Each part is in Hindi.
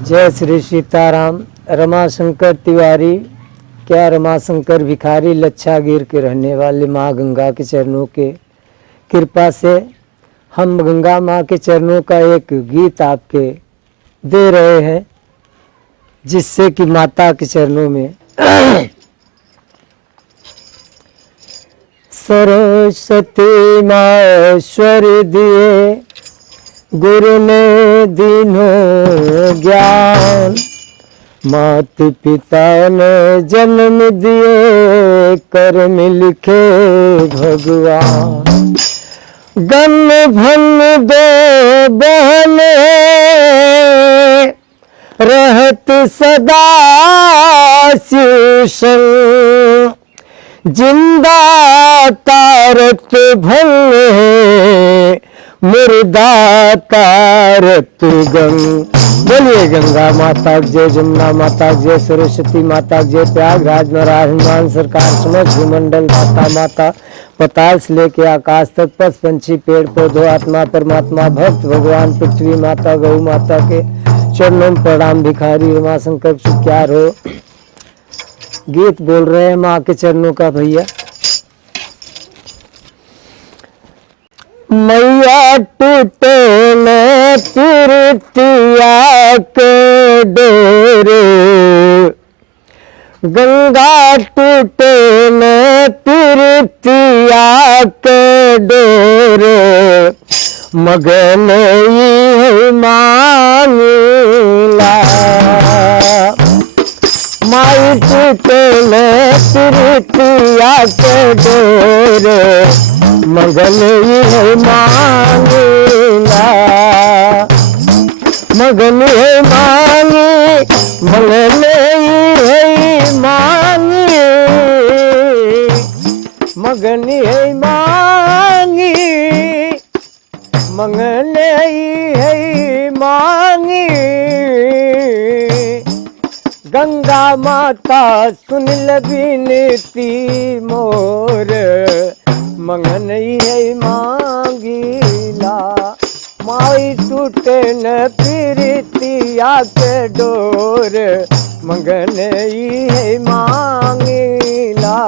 जय श्री सीताराम। रमाशंकर तिवारी, क्या रमाशंकर भिखारी लच्छागीर के रहने वाले माँ गंगा के चरणों के कृपा से हम गंगा माँ के चरणों का एक गीत आपके दे रहे हैं, जिससे कि माता के चरणों में सरस्वती माँ ईश्वर दिए, गुरु ने दीनों ज्ञान, मात पिता ने जन्म दिए, कर्म लिखे भगवान। गन भन दो बहन रहत सदा शिवसन, जिंदा तारत भले मुर्दा तारत गंग। बोलिए गंगा माता जय, जमुना माता जय, सरस्वती माता जय, प्रयागराज महाराज हनुमान सरकार समझ भूमंडल माता माता, पताल से लेके आकाश तक, पशु पंछी पेड़ पौधों आत्मा परमात्मा भक्त भगवान पृथ्वी माता गौ माता के चरणों में प्रणाम। भिखारी रमाशंकर सुख्यार हो। गीत बोल रहे हैं माँ के चरणों का भैया। मैया टूटे न तीर्थिया के डोरे, गंगा टूटे न तीर्थिया के डोरे, मगन मांगला। माई टूटे न तीर्थिया के डोरे, मगन मांगला। मगन मांगे, मगन मांगे, मगन मांगी, मगन मांगी। गंगा माता सुन बिनती मोर, मंगन मांगीला। माई टूटे न प्रीतिया के डोर, मंगन मांगीला।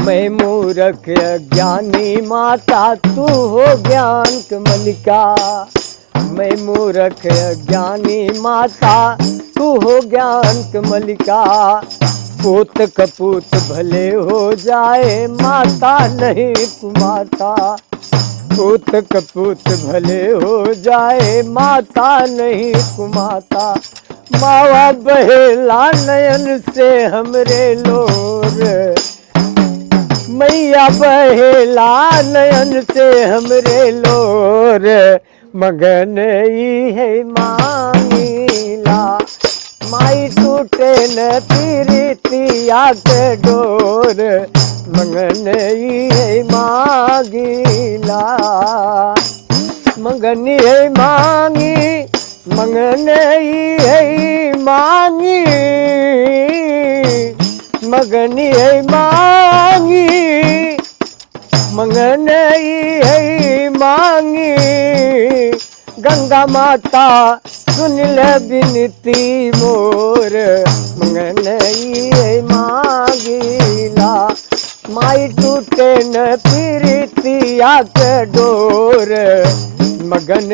मैं मूर्ख अज्ञानी माता तू हो ज्ञान की मलिका। मैं मूर्ख अज्ञानी माता तू हो ज्ञान की मलिका। पूत कपूत भले हो जाए माता नहीं कुमाता। पूत कपूत भले हो जाए माता नहीं कुमाता। मावा बहेला नयन से हमरे लोर, मैया बहेला नयन से हमरे लोर, मगन मांगीला। माई टूटे न प्रीतिया के डोर, मंगन मांगीला। मंगन मांगी, मंगन मांगी, मगन मांगी, मंगन मांगी। गंगा माता सुन ले बिनती मोर, मंगन मांगीला। माई टूटे न प्रीतिया के डोर, मगन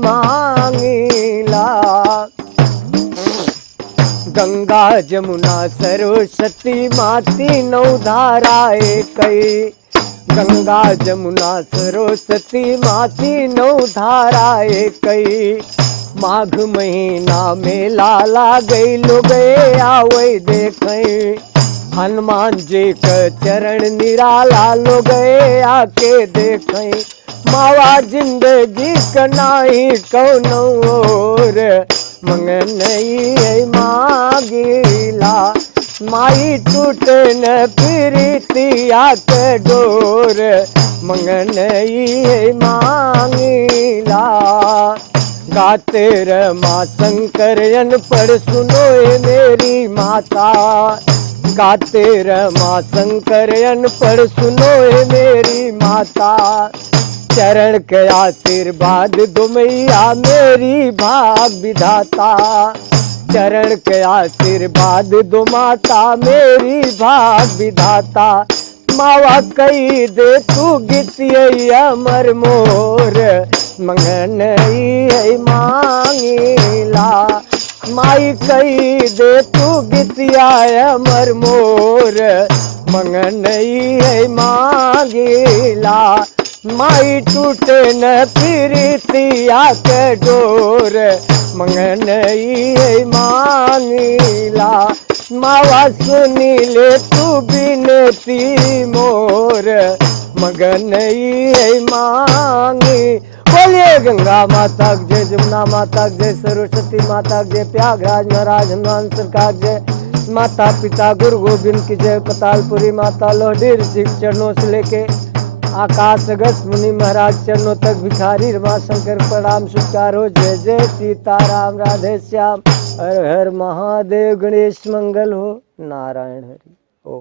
मांगीला। गंगा जमुना सरस्वती माती नौ धाराएं कई। गंगा जमुना सरस्वती माती नौ धाराएं कई। माघ महीना में लाला गई लोग आवे देखें। हनुमान जी का चरण निराला लोग आके देखें। मावा जिंदगी कनाई कौनो और, मंगन मांगीला। माई टूटे न प्रीतिया के डोर, मंगन मांगीला। गाते रमा शंकर अनपढ़ सुनो मेरी माता। गाते रमा शंकर अनपढ़ सुनो मेरी माता। चरण के आशीर्वाद दो मैया मेरी भाग विधाता, चरण के आशीर्वाद दो माता मेरी भाग विधाता। मावा कही दे तू गीतिया अमर मोर, मंगन ई मांगीला। माई कही दे तू गीतिया अमर मोर, मंगन ई मांगीला। माई टूटे न प्रीतिया के डोर, मंगन ई मांगीला। मावा सुनी ले तू बिनती मोर, मगन ई मांगी। बोलिए गंगा माता जय, जमुना माता जय, सरस्वती माता जय, प्रयागराज महाराज हनुमान सरकार जय, माता पिता गुरु गोविंद की जय, पतालपुरी माता लोहड़ी ऋषि चरणों से लेके आकाश अगस्त मुनि महाराज चरणों तक भिखारी रमा शंकर प्रणाम स्वीकार हो। जय जय सीताराम राधे श्याम, हर हर महादेव, गणेश मंगल हो, नारायण हरि। ओ